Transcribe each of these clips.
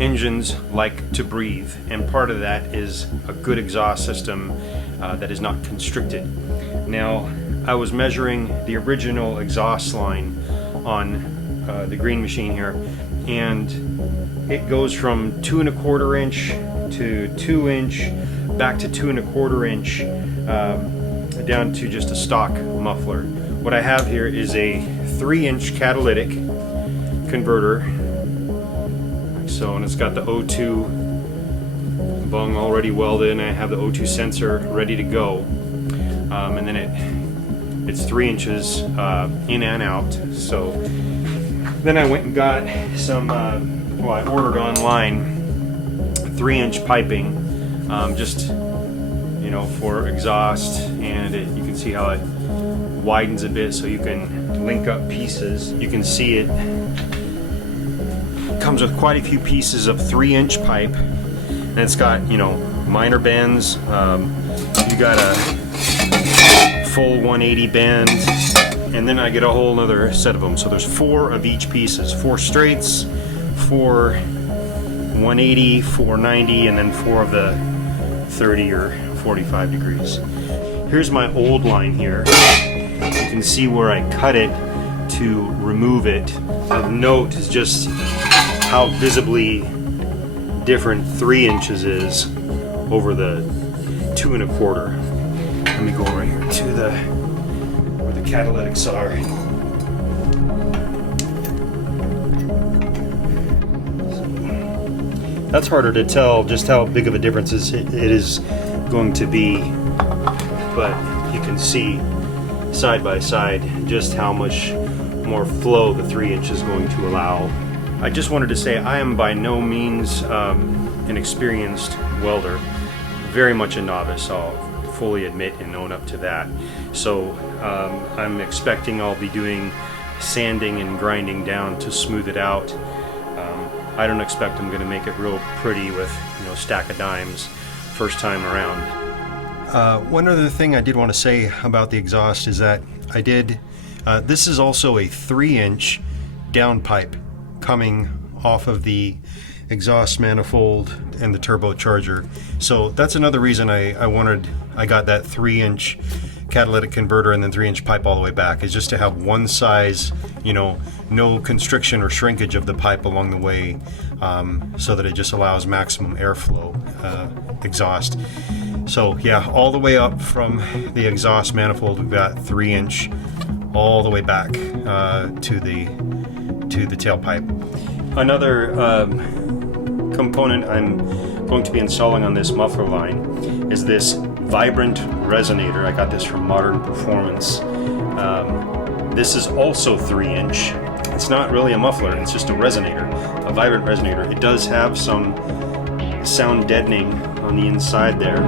engines like to breathe, and part of that is a good exhaust system that is not constricted. Now, I was measuring the original exhaust line on the green machine here, and it goes from 2¼ inch to 2 inch, back to 2¼ inch, down to just a stock muffler. What I have here is a 3-inch catalytic converter. So, and it's got the O2 bung already welded, and I have the O2 sensor ready to go. And then it's 3 inches in and out. So then I went and got some, well, I ordered online 3-inch piping, just, you know, for exhaust, and you can see how it widens a bit so you can link up pieces. You can see it comes with quite a few pieces of 3-inch pipe, and it's got, you know, minor bends. You got a full 180 bend, and then I get a whole other set of them. So there's 4 of each pieces, 4 straights, 4 180, 4 90, and then 4 of the 30 or 45 degrees. Here's my old line here. You can see where I cut it to remove it. Of note is just how visibly different 3 inches is over the 2¼ inch. Let me go right here to where the catalytics are. That's harder to tell just how big of a difference it is going to be, but you can see side by side just how much more flow the 3 inch is going to allow. I just wanted to say I am by no means an experienced welder, very much a novice, I'll fully admit and own up to that. So I'm expecting I'll be doing sanding and grinding down to smooth it out. I don't expect I'm going to make it real pretty with, you know, stack of dimes first time around. One other thing I did want to say about the exhaust is that I did, this is also a 3-inch downpipe coming off of the exhaust manifold and the turbocharger. So that's another reason I got that 3-inch catalytic converter and then 3-inch pipe all the way back, is just to have one size, you know, no constriction or shrinkage of the pipe along the way, so that it just allows maximum airflow exhaust. So yeah, all the way up from the exhaust manifold, we've got 3-inch all the way back to the tailpipe. Another component I'm going to be installing on this muffler line is this vibrant resonator. I got this from Modern Performance. This is also 3-inch. It's not really a muffler, it's just a resonator, a vibrant resonator. It does have some sound deadening on the inside there.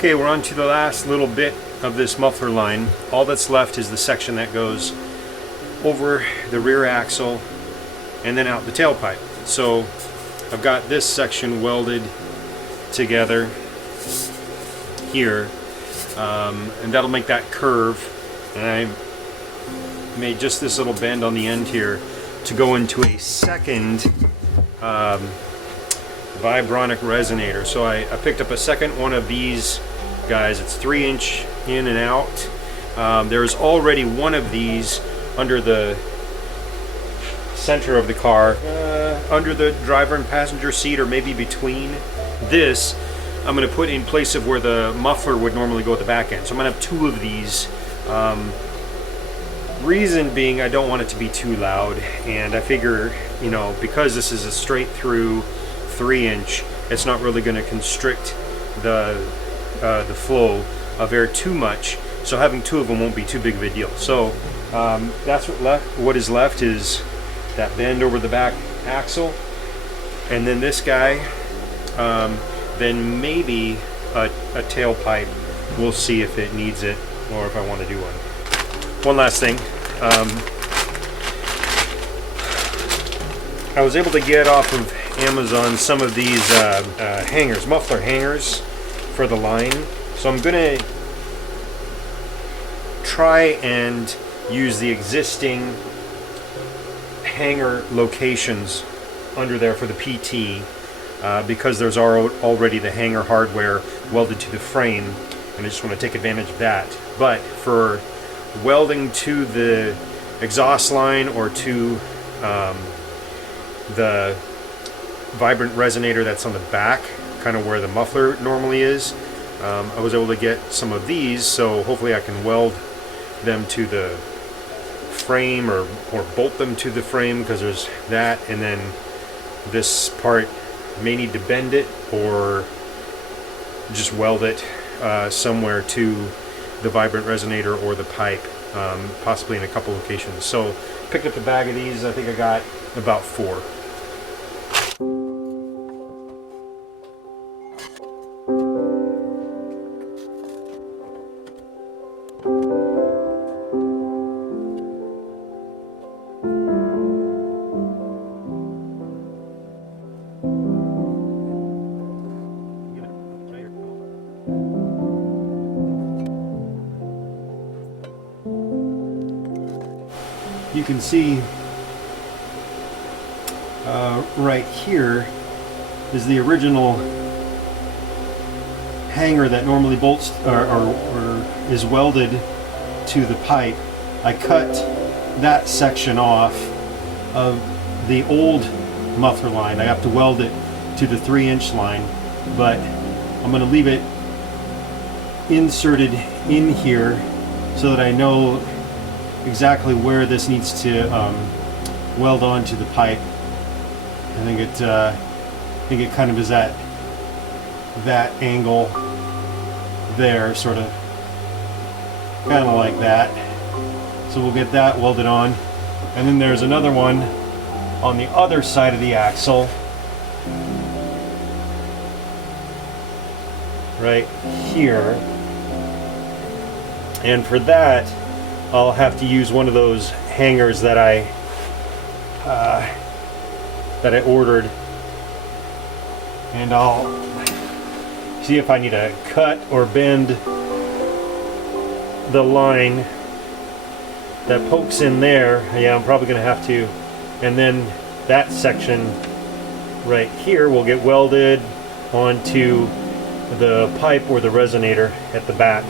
Okay, we're on to the last little bit of this muffler line. All that's left is the section that goes over the rear axle and then out the tailpipe. So I've got this section welded together here, and that'll make that curve. And I made just this little bend on the end here to go into a second vibronic resonator. So I picked up a second one of these guys. It's 3-inch in and out. There's already one of these under the center of the car, under the driver and passenger seat, or maybe between. This I'm going to put in place of where the muffler would normally go at the back end. So I'm going to have 2 of these. Reason being, I don't want it to be too loud, and I figure, you know, because this is a straight through 3-inch, it's not really going to constrict the flow of air too much, so having 2 of them won't be too big of a deal. So that's what is left is that bend over the back axle, and then this guy, then maybe a tailpipe. We'll see if it needs it or if I want to do one. One last thing, I was able to get off of Amazon some of these hangers, muffler hangers for the line. So I'm gonna try and use the existing hanger locations under there for the PT, because there's already the hanger hardware welded to the frame, and I just want to take advantage of that. But for welding to the exhaust line or to the vibrant resonator that's on the back, kind of where the muffler normally is, I was able to get some of these, so hopefully I can weld them to the frame or bolt them to the frame, because there's that, and then this part may need to bend it or just weld it somewhere to the vibrant resonator or the pipe, possibly in a couple locations. So picked up a bag of these. I think I got about 4. You can see right here is the original hanger that normally bolts or is welded to the pipe. I cut that section off of the old muffler line. I have to weld it to the 3-inch line, but I'm going to leave it inserted in here so that I know exactly where this needs to weld onto the pipe. I think it kind of is at that angle there, sort of, kind of like that. So we'll get that welded on, and then there's another one on the other side of the axle, right here. And for that, I'll have to use one of those hangers that I ordered, and I'll see if I need to cut or bend the line that pokes in there. Yeah, I'm probably going to have to. And then that section right here will get welded onto the pipe or the resonator at the back.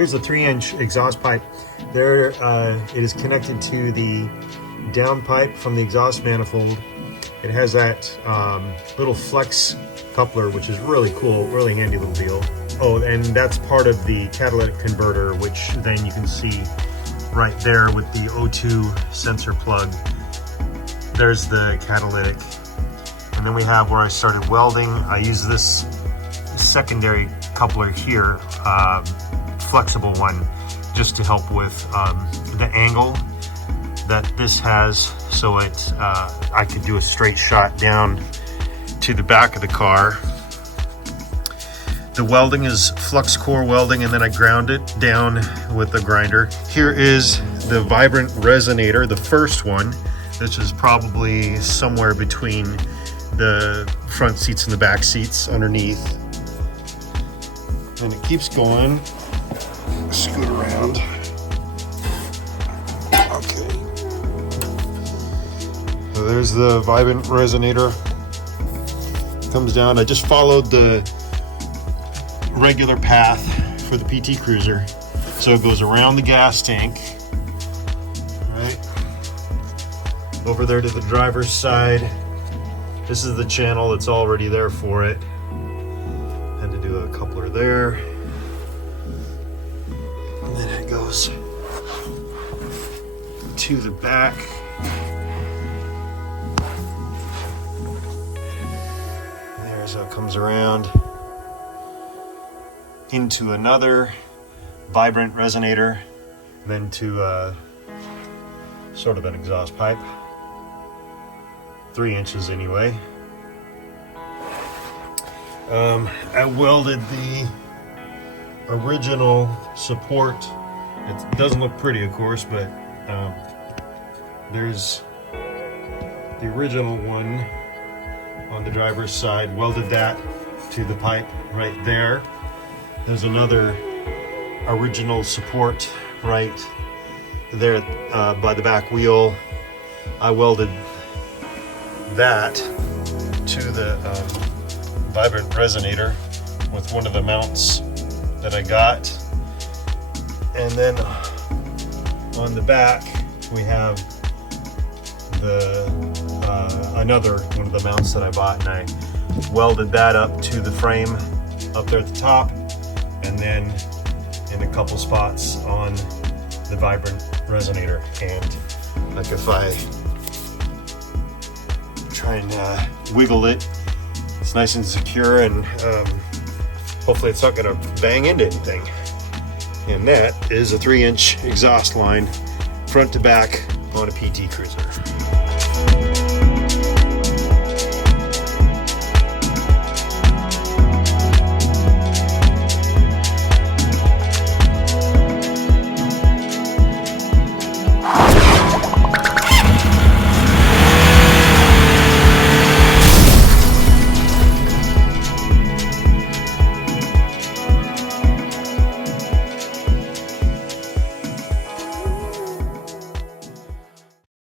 Here's the 3-inch exhaust pipe. There, it is connected to the down pipe from the exhaust manifold. It has that little flex coupler, which is really cool, really handy little deal. Oh, and that's part of the catalytic converter, which then you can see right there with the O2 sensor plug. There's the catalytic. And then we have where I started welding. I use this secondary coupler here, flexible one, just to help with the angle that this has, so it I could do a straight shot down to the back of the car. The welding is flux core welding, and then I ground it down with the grinder. Here is the vibrant resonator, the first one. This is probably somewhere between the front seats and the back seats underneath. And it keeps going. Scoot around. Okay. So there's the vibrant resonator. Comes down. I just followed the regular path for the PT Cruiser. So it goes around the gas tank, right? Over there to the driver's side. This is the channel that's already there for it. Had to do a coupler there. And then it goes to the back. There's how it comes around into another vibrant resonator, then to sort of an exhaust pipe, 3 inches anyway. I welded the original support. It doesn't look pretty, of course, but there's the original one on the driver's side. Welded that to the pipe right there. There's another original support right there by the back wheel. I welded that to the vibrant resonator with one of the mounts that I got. And then on the back we have the another one of the mounts that I bought, and I welded that up to the frame up there at the top, and then in a couple spots on the vibrant resonator. And like if I try and wiggle it, it's nice and secure, and hopefully it's not going to bang into anything. And that is a 3-inch exhaust line, front to back, on a PT Cruiser.